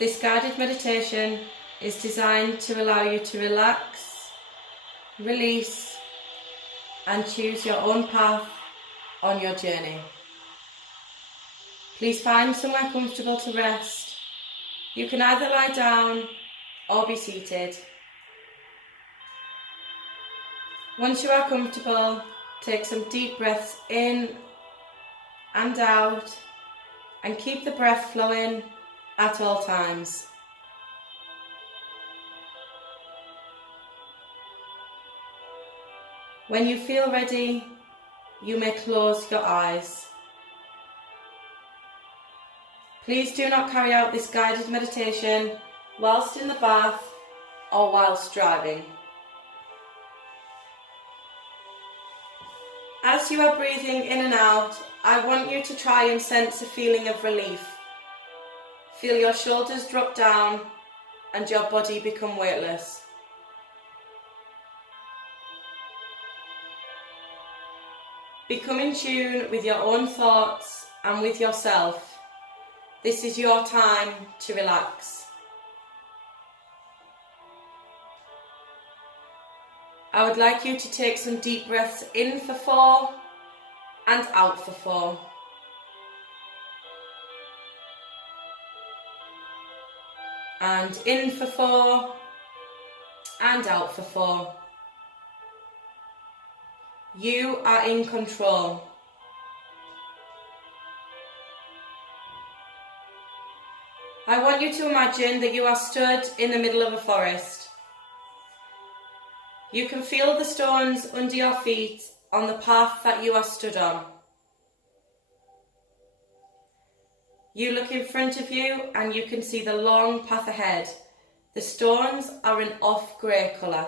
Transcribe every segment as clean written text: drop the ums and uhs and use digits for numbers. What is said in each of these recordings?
This guided meditation is designed to allow you to relax, release, and choose your own path on your journey. Please find somewhere comfortable to rest. You can either lie down or be seated. Once you are comfortable, take some deep breaths in and out, and keep the breath flowing at all times. When you feel ready, you may close your eyes. Please do not carry out this guided meditation whilst in the bath or whilst driving. As you are breathing in and out, I want you to try and sense a feeling of relief. Feel your shoulders drop down and your body become weightless. Become in tune with your own thoughts and with yourself. This is your time to relax. I would like you to take some deep breaths in for 4 and out for 4. And in for 4 and out for 4. You are in control. I want you to imagine that you are stood in the middle of a forest. You can feel the stones under your feet on the path that you are stood on. You look in front of you and you can see the long path ahead. The stones are an off-grey colour.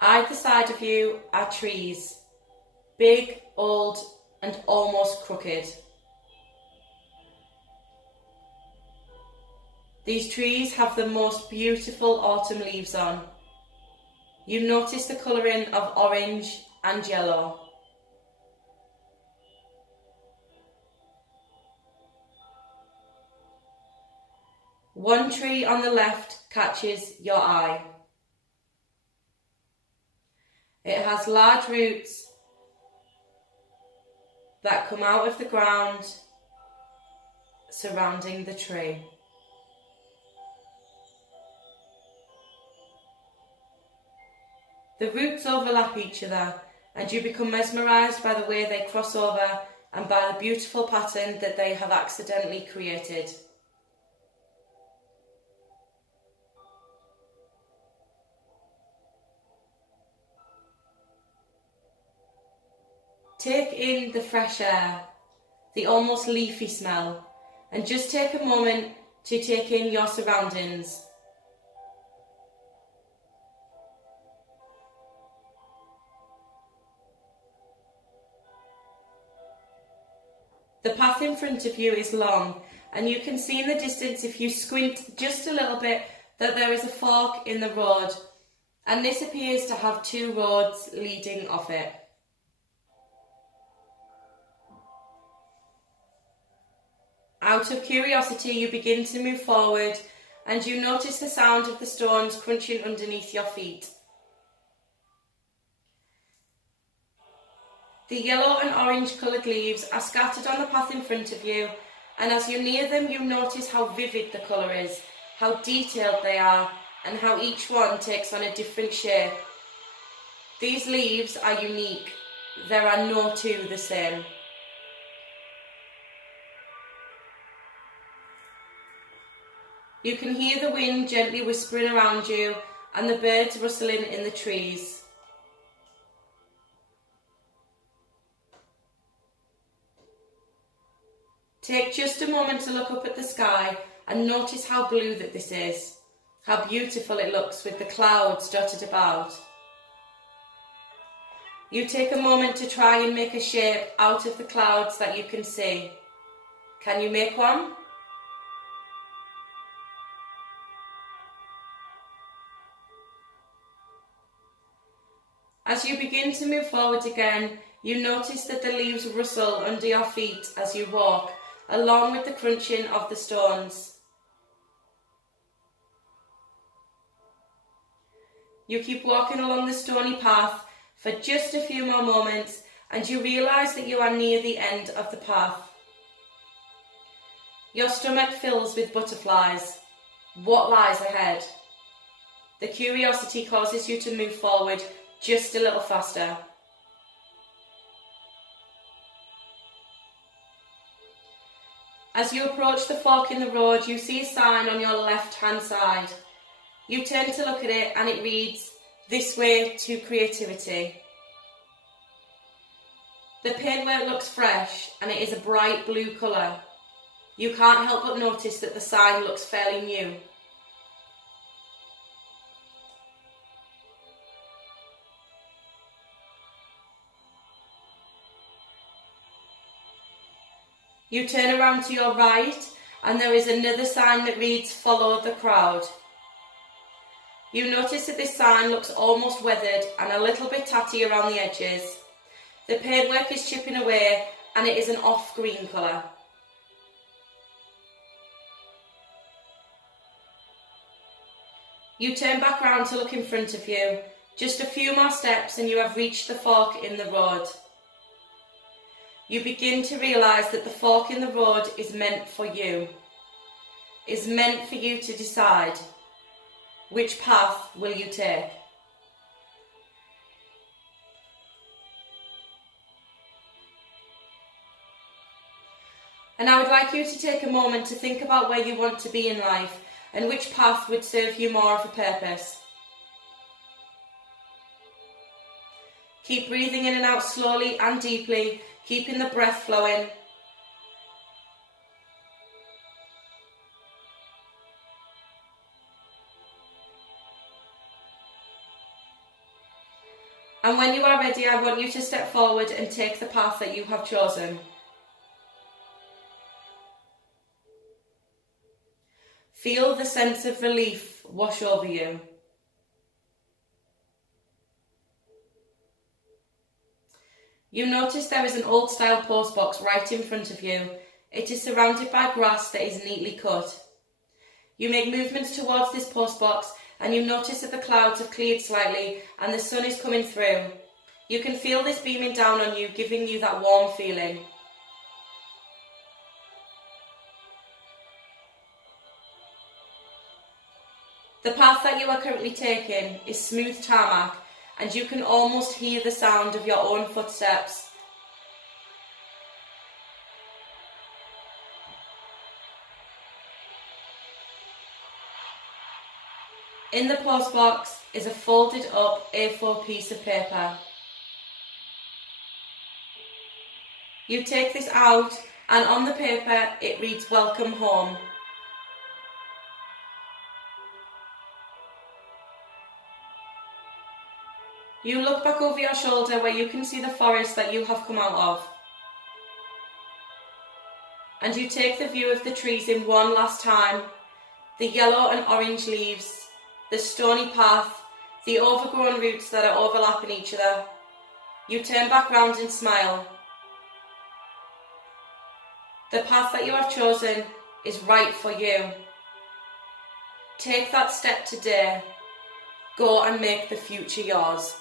Either side of you are trees, big, old and almost crooked. These trees have the most beautiful autumn leaves on. You notice the colouring of orange and yellow. One tree on the left catches your eye. It has large roots that come out of the ground surrounding the tree. The roots overlap each other and you become mesmerised by the way they cross over and by the beautiful pattern that they have accidentally created. Take in the fresh air, the almost leafy smell, and just take a moment to take in your surroundings. The path in front of you is long, and you can see in the distance, if you squint just a little bit, that there is a fork in the road, and this appears to have 2 roads leading off it. Out of curiosity, you begin to move forward and you notice the sound of the stones crunching underneath your feet. The yellow and orange coloured leaves are scattered on the path in front of you, and as you near them you notice how vivid the colour is, how detailed they are, and how each one takes on a different shape. These leaves are unique. There are no 2 the same. You can hear the wind gently whispering around you and the birds rustling in the trees. Take just a moment to look up at the sky and notice how blue that this is, how beautiful it looks with the clouds dotted about. You take a moment to try and make a shape out of the clouds that you can see. Can you make one? As you begin to move forward again, you notice that the leaves rustle under your feet as you walk, along with the crunching of the stones. You keep walking along the stony path for just a few more moments, and you realise that you are near the end of the path. Your stomach fills with butterflies. What lies ahead? The curiosity causes you to move forward just a little faster. As you approach the fork in the road, you see a sign on your left-hand side. You turn to look at it and it reads, "This way to creativity." The paintwork looks fresh and it is a bright blue colour. You can't help but notice that the sign looks fairly new. You turn around to your right and there is another sign that reads, "Follow the crowd." You notice that this sign looks almost weathered and a little bit tatty around the edges. The paintwork is chipping away and it is an off-green colour. You turn back round to look in front of you. Just a few more steps and you have reached the fork in the road. You begin to realise that the fork in the road is meant for you. Is meant for you to decide. Which path will you take? And I would like you to take a moment to think about where you want to be in life and which path would serve you more of a purpose. Keep breathing in and out slowly and deeply, keeping the breath flowing. And when you are ready, I want you to step forward and take the path that you have chosen. Feel the sense of relief wash over you. You notice there is an old-style postbox right in front of you. It is surrounded by grass that is neatly cut. You make movements towards this postbox and you notice that the clouds have cleared slightly and the sun is coming through. You can feel this beaming down on you, giving you that warm feeling. The path that you are currently taking is smooth tarmac and you can almost hear the sound of your own footsteps. In the postbox is a folded up A4 piece of paper. You take this out and on the paper it reads, "Welcome home." You look back over your shoulder where you can see the forest that you have come out of. And you take the view of the trees in one last time, the yellow and orange leaves, the stony path, the overgrown roots that are overlapping each other. You turn back round and smile. The path that you have chosen is right for you. Take that step today. Go and make the future yours.